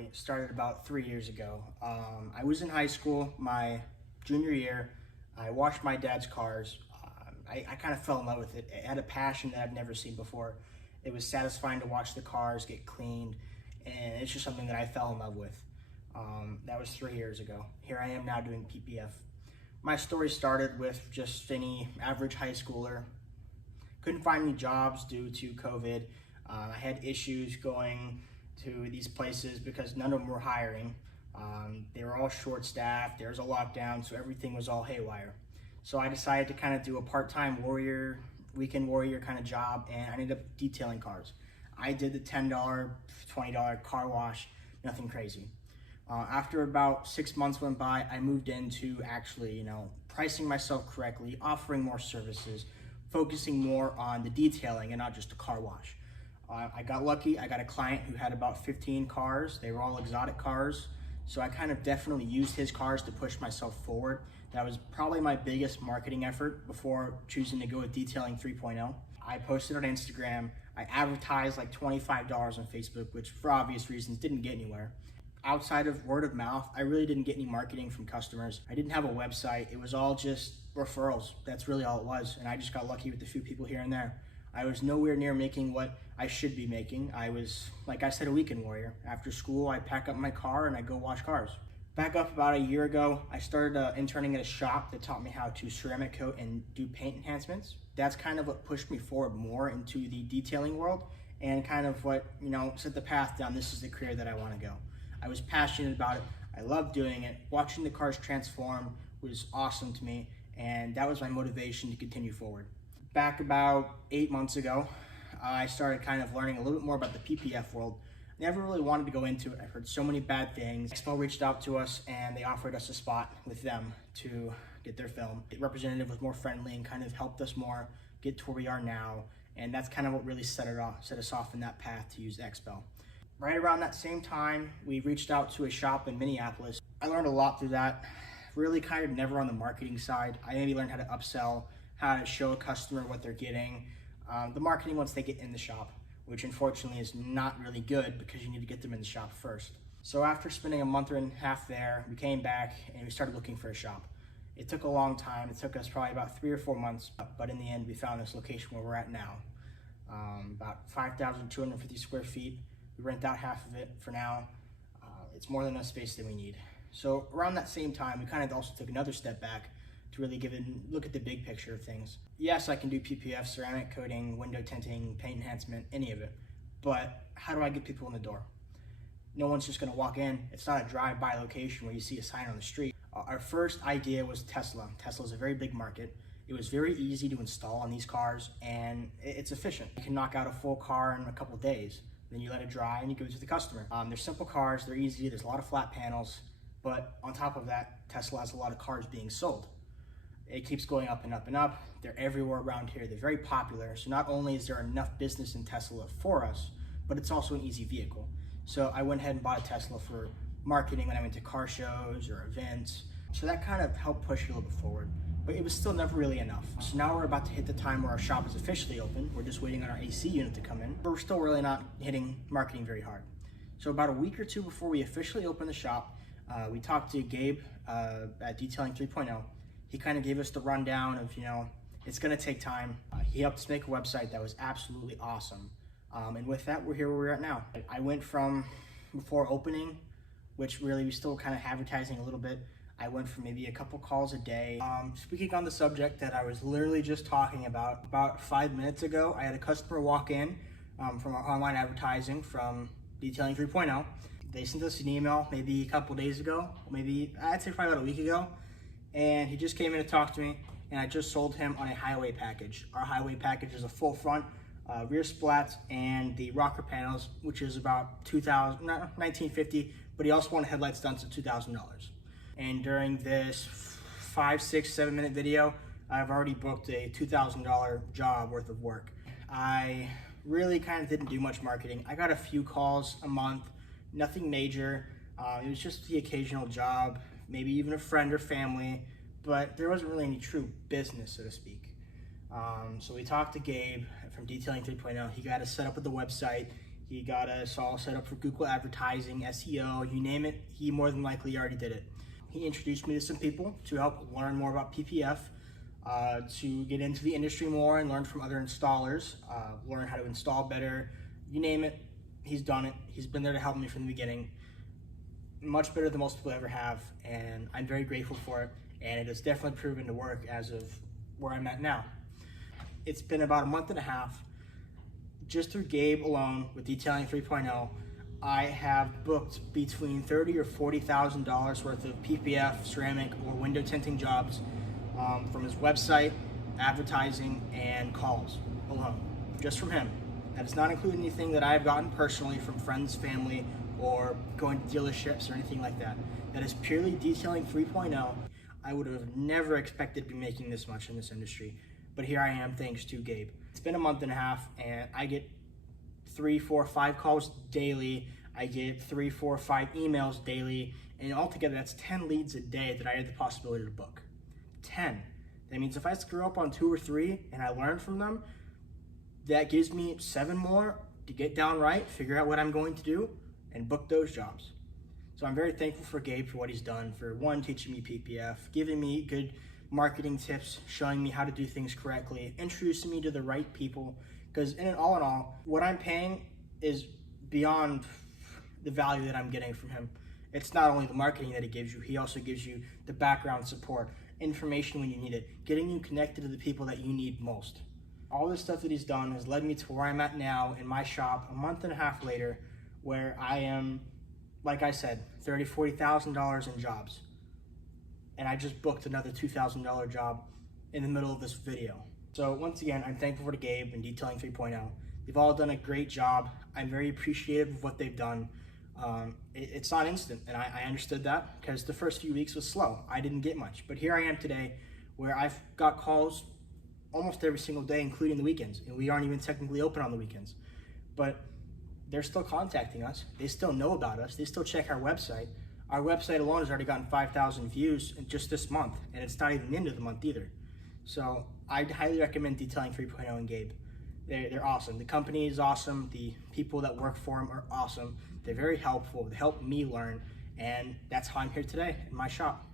story started about 3 years ago. I was in high school, my junior year. I washed my dad's cars. I kind of fell in love with it. It had a passion that I've never seen before. It was satisfying to watch the cars get cleaned, and it's just something that I fell in love with. That was 3 years ago. Here I am now doing PPF. My story started with just any average high schooler. Couldn't find any jobs due to COVID. I had issues going to these places because none of them were hiring. They were all short-staffed. There was a lockdown, so everything was all haywire. So I decided to kind of do a part-time weekend warrior kind of job, and I ended up detailing cars. I did the $10, $20 car wash, nothing crazy. After about 6 months went by, I moved into actually, pricing myself correctly, offering more services, focusing more on the detailing and not just the car wash. I got lucky. I got a client who had about 15 cars. They were all exotic cars. So I kind of definitely used his cars to push myself forward. That was probably my biggest marketing effort before choosing to go with Detailing 3.0. I posted on Instagram. I advertised like $25 on Facebook, which for obvious reasons didn't get anywhere. Outside of word of mouth, I really didn't get any marketing from customers. I didn't have a website. It was all just referrals. That's really all it was. And I just got lucky with a few people here and there. I was nowhere near making what I should be making. I was, like I said, a weekend warrior. After school, I pack up my car and I go wash cars. Back up about a year ago, I started interning at a shop that taught me how to ceramic coat and do paint enhancements. That's kind of what pushed me forward more into the detailing world and kind of what, set the path down. This is the career that I want to go. I was passionate about it. I loved doing it. Watching the cars transform was awesome to me, and that was my motivation to continue forward. Back about 8 months ago, I started kind of learning a little bit more about the PPF world. Never really wanted to go into it. I heard so many bad things. XPEL reached out to us and they offered us a spot with them to get their film. The representative was more friendly and kind of helped us more get to where we are now. And that's kind of what really set us off in that path to use XPEL. Right around that same time, we reached out to a shop in Minneapolis. I learned a lot through that. Really kind of never on the marketing side. I maybe learned how to upsell, how to show a customer what they're getting. The marketing once they get in the shop, which unfortunately is not really good because you need to get them in the shop first. So after spending a month and a half there, we came back and we started looking for a shop. It took a long time. It took us probably about 3 or 4 months, but in the end, we found this location where we're at now. About 5,250 square feet. We rent out half of it for now. It's more than enough space that we need. So around that same time, we kind of also took another step back to really look at the big picture of things. Yes, I can do PPF, ceramic coating, window tinting, paint enhancement, any of it. But how do I get people in the door? No one's just gonna walk in. It's not a drive-by location where you see a sign on the street. Our first idea was Tesla. Tesla's a very big market. It was very easy to install on these cars, and it's efficient. You can knock out a full car in a couple of days. Then you let it dry and you give it to the customer. They're simple cars, they're easy, there's a lot of flat panels, but on top of that, Tesla has a lot of cars being sold. It keeps going up and up and up. They're everywhere around here. They're very popular. So not only is there enough business in Tesla for us, but it's also an easy vehicle. So I went ahead and bought a Tesla for marketing when I went to car shows or events. So that kind of helped push it a little bit forward, but it was still never really enough. So now we're about to hit the time where our shop is officially open. We're just waiting on our AC unit to come in, but we're still really not hitting marketing very hard. So about a week or two before we officially open the shop, we talked to Gabe at Detailing 3.0. He kind of gave us the rundown of, it's gonna take time. He helped us make a website that was absolutely awesome. And with that, we're here where we're at now. I went from before opening, which really we still kind of advertising a little bit. I went from maybe a couple calls a day. Speaking on the subject that I was literally just talking about 5 minutes ago, I had a customer walk in from our online advertising from Detailing 3.0. They sent us an email maybe a couple days ago, maybe I'd say probably about a week ago. And he just came in to talk to me, and I just sold him on a highway package. Our highway package is a full front, rear splats, and the rocker panels, which is about $1950, but he also wanted headlights done to $2,000. And during this 5, 6, 7 minute video, I've already booked a $2,000 job worth of work. I really kind of didn't do much marketing. I got a few calls a month, nothing major. It was just the occasional job, maybe even a friend or family, but there wasn't really any true business, so to speak. So we talked to Gabe from Detailing 3.0. He got us set up with the website. He got us all set up for Google advertising, SEO, you name it, he more than likely already did it. He introduced me to some people to help learn more about PPF, to get into the industry more and learn from other installers, learn how to install better, you name it, he's done it. He's been there to help me from the beginning. Much better than most people ever have, and I'm very grateful for it, and it has definitely proven to work as of where I'm at now. It's been about a month and a half. Just through Gabe alone with Detailing 3.0, I have booked between $30,000 or $40,000 worth of PPF, ceramic, or window tinting jobs from his website, advertising, and calls alone, just from him. That does not include anything that I've gotten personally from friends, family, or going to dealerships or anything like that. That is purely Detailing 3.0. I would have never expected to be making this much in this industry, but here I am thanks to Gabe. It's been a month and a half, and I get 3, 4, 5 calls daily. I get 3, 4, 5 emails daily, and altogether that's 10 leads a day that I had the possibility to book. 10. That means if I screw up on 2 or 3 and I learn from them, that gives me 7 more to get down right, figure out what I'm going to do, and book those jobs. So I'm very thankful for Gabe for what he's done, for one, teaching me PPF, giving me good marketing tips, showing me how to do things correctly, introducing me to the right people, because in all, what I'm paying is beyond the value that I'm getting from him. It's not only the marketing that he gives you, he also gives you the background support, information when you need it, getting you connected to the people that you need most. All this stuff that he's done has led me to where I'm at now in my shop a month and a half later, where I am, like I said, $30,000, $40,000 in jobs. And I just booked another $2,000 job in the middle of this video. So once again, I'm thankful for Gabe and Detailing 3.0. They've all done a great job. I'm very appreciative of what they've done. It's not instant, and I understood that because the first few weeks was slow. I didn't get much, but here I am today where I've got calls almost every single day, including the weekends, and we aren't even technically open on the weekends. But they're still contacting us. They still know about us. They still check our website. Our website alone has already gotten 5,000 views in just this month, and it's not even the end of the month either. So I'd highly recommend Detailing 3.0 and Gabe. They're awesome. The company is awesome. The people that work for them are awesome. They're very helpful. They help me learn, and that's how I'm here today in my shop.